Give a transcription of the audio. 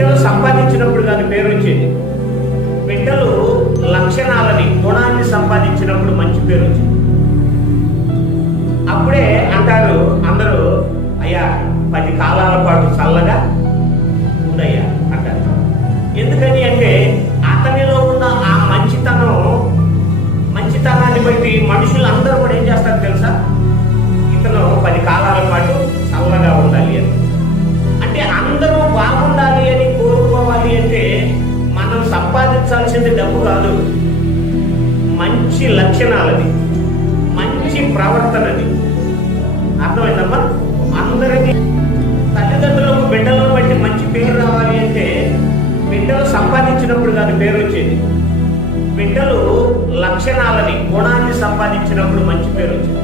బిడ్డలు సంపాదించినప్పుడు కాదు పేరు వచ్చేది. బిడ్డలు లక్షణాలని, గుణాన్ని సంపాదించినప్పుడు మంచి పేరు వచ్చింది. అప్పుడే అంటారు అందరూ, అయ్యా 10 కాలాల పాటు చల్లగా ఉండయ్యా అంటారు. ఎందుకని అంటే అతనిలో ఉన్న ఆ మంచితనాన్ని బట్టి మనుషులు అందరూ కూడా ఏం చేస్తారు తెలుసా? ఇతను 10 కాలాల పాటు చల్లగా ఉండాలి అని. అంటే అందరూ బాగుండాలి అని కోరుకోవాలి అంటే మనం సంపాదించాల్సింది డబ్బు కాదు, మంచి లక్షణాలది, మంచి ప్రవర్తనది. అర్థమైందమ్మా? అందరికీ తల్లిదండ్రులకు బిడ్డలను బట్టి మంచి పేరు రావాలి అంటే బిడ్డలు సంపాదించినప్పుడు కాదు పేరు వచ్చేది. బిడ్డలు లక్షణాలని, గుణాన్ని సంపాదించినప్పుడు మంచి పేరు వచ్చింది.